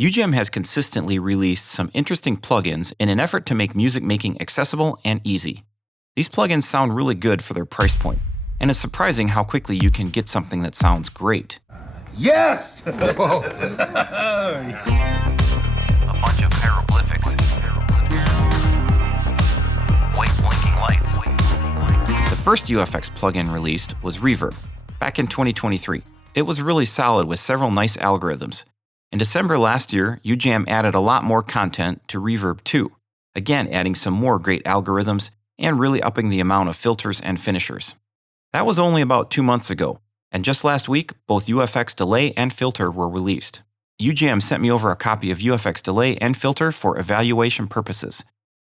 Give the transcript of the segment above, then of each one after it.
Ujam has consistently released some interesting plugins in an effort to make music making accessible and easy. These plugins sound really good for their price point, and it's surprising how quickly you can get something that sounds great. Yes! A bunch of hieroglyphics. White blinking lights. The first UFX plugin released was Reverb, back in 2023. It was really solid with several nice algorithms. In December last year, Ujam added a lot more content to Reverb 2, again adding some more great algorithms and really upping the amount of filters and finishers. That was only about 2 months ago, and just last week, both UFX Delay and Filter were released. Ujam sent me over a copy of UFX Delay and Filter for evaluation purposes.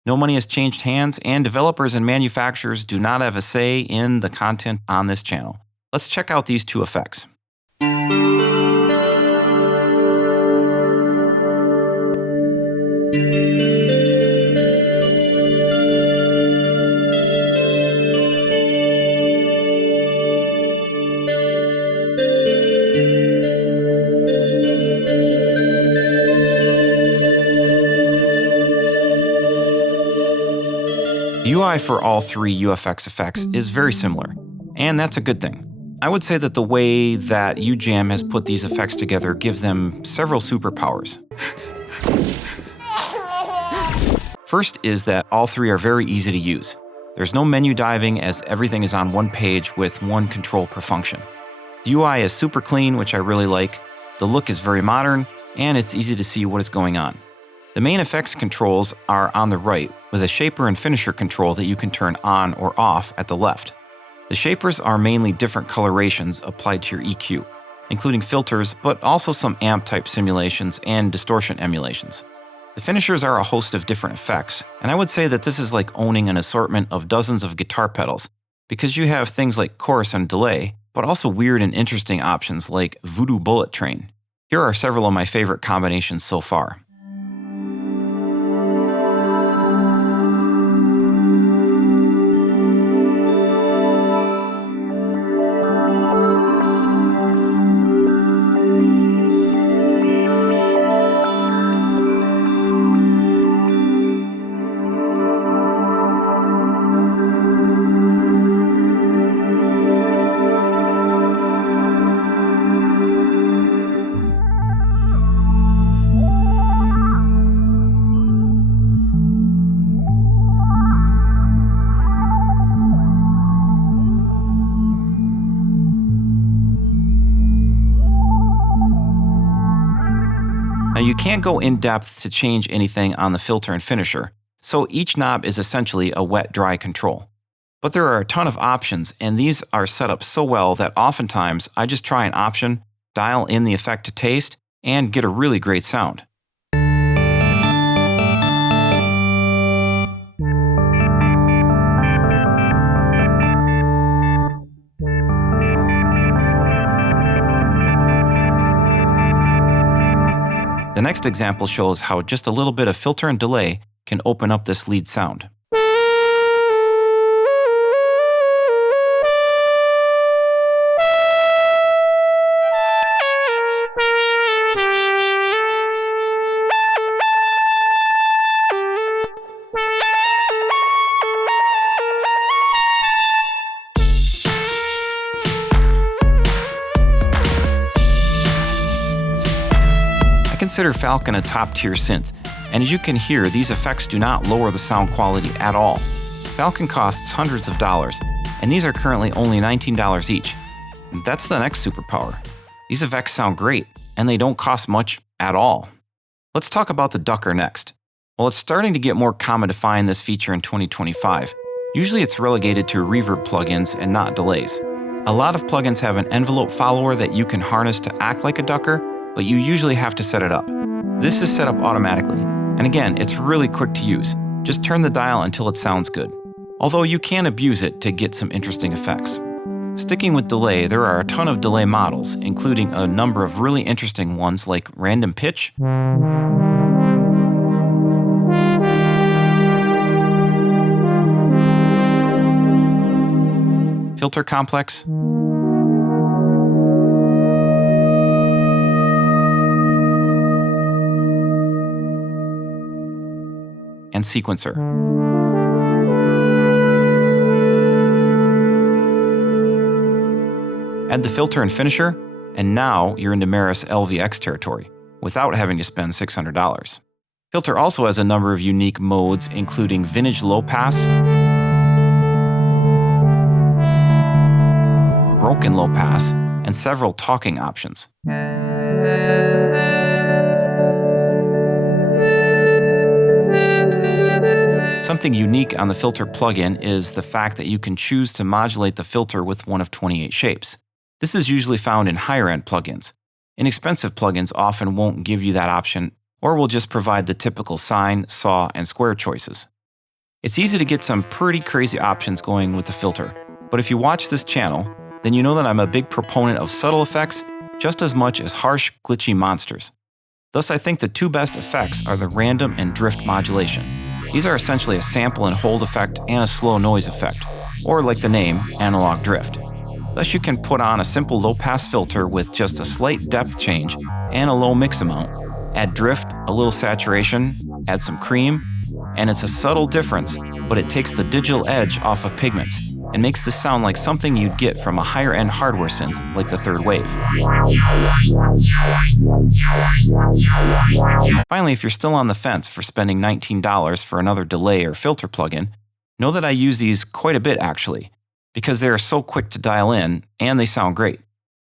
No money has changed hands, and developers and manufacturers do not have a say in the content on this channel. Let's check out these two effects. The UI for all three UFX effects is very similar, and that's a good thing. I would say that the way that Ujam has put these effects together gives them several superpowers. First is that all three are very easy to use. There's no menu diving as everything is on one page with one control per function. The UI is super clean, which I really like. The look is very modern, and it's easy to see what is going on. The main effects controls are on the right, with a shaper and finisher control that you can turn on or off at the left. The shapers are mainly different colorations applied to your EQ, including filters, but also some amp-type simulations and distortion emulations. The finishers are a host of different effects, and I would say that this is like owning an assortment of dozens of guitar pedals, because you have things like chorus and delay, but also weird and interesting options like Voodoo Bullet Train. Here are several of my favorite combinations so far. Now you can't go in depth to change anything on the filter and finisher, so each knob is essentially a wet-dry control. But there are a ton of options, and these are set up so well that oftentimes I just try an option, dial in the effect to taste, and get a really great sound. The next example shows how just a little bit of filter and delay can open up this lead sound. I consider Falcon a top-tier synth, and as you can hear, these effects do not lower the sound quality at all. Falcon costs hundreds of dollars, and these are currently only $19 each. That's the next superpower. These effects sound great, and they don't cost much at all. Let's talk about the ducker next. Well, it's starting to get more common to find this feature in 2025. Usually it's relegated to reverb plugins and not delays. A lot of plugins have an envelope follower that you can harness to act like a ducker, but you usually have to set it up. This is set up automatically, and again, it's really quick to use. Just turn the dial until it sounds good. Although you can abuse it to get some interesting effects. Sticking with delay, there are a ton of delay models, including a number of really interesting ones like random pitch, filter complex, and and sequencer. Add the filter and finisher, and now you're into Meris LVX territory, without having to spend $600. Filter also has a number of unique modes, including vintage low pass, broken low pass, and several talking options. Something unique on the filter plugin is the fact that you can choose to modulate the filter with one of 28 shapes. This is usually found in higher-end plugins. Inexpensive plugins often won't give you that option, or will just provide the typical sine, saw, and square choices. It's easy to get some pretty crazy options going with the filter, but if you watch this channel, then you know that I'm a big proponent of subtle effects just as much as harsh, glitchy monsters. Thus, I think the two best effects are the random and drift modulation. These are essentially a sample and hold effect and a slow noise effect, or like the name, analog drift. Thus, you can put on a simple low-pass filter with just a slight depth change and a low mix amount, add drift, a little saturation, add some cream, and it's a subtle difference, but it takes the digital edge off of pigments and makes this sound like something you'd get from a higher-end hardware synth like the Third Wave. Finally, if you're still on the fence for spending $19 for another delay or filter plugin, know that I use these quite a bit actually, because they are so quick to dial in and they sound great.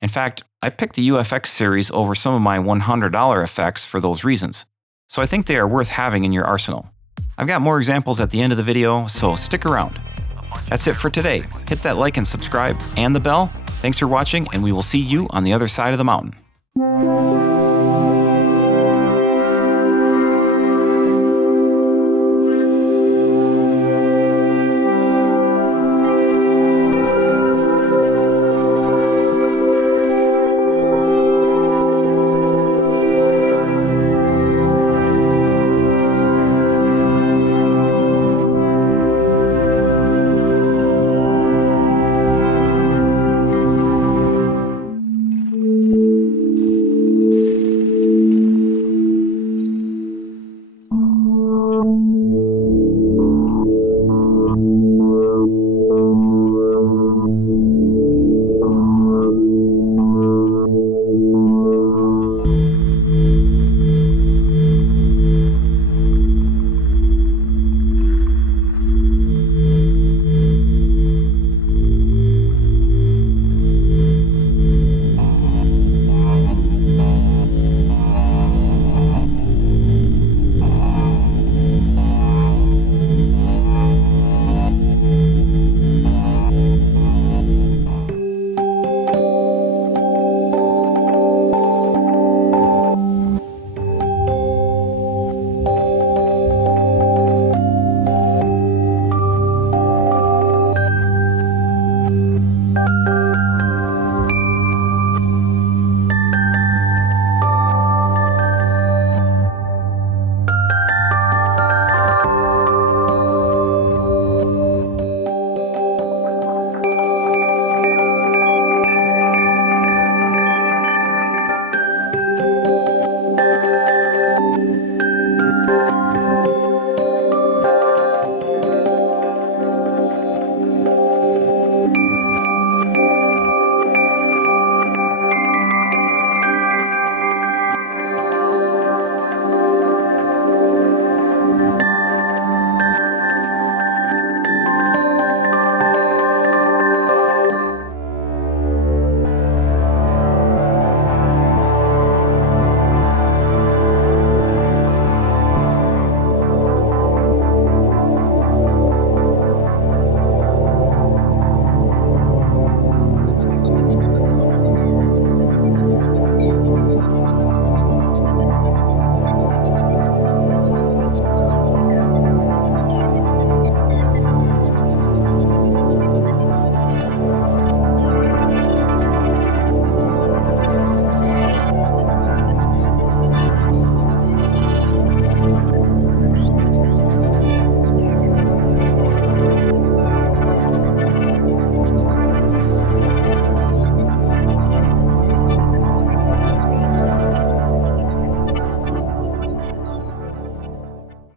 In fact, I picked the UFX series over some of my $100 effects for those reasons, so I think they are worth having in your arsenal. I've got more examples at the end of the video, so stick around. That's it for today. Hit that like and subscribe and the bell. Thanks for watching, and we will see you on the other side of the mountain.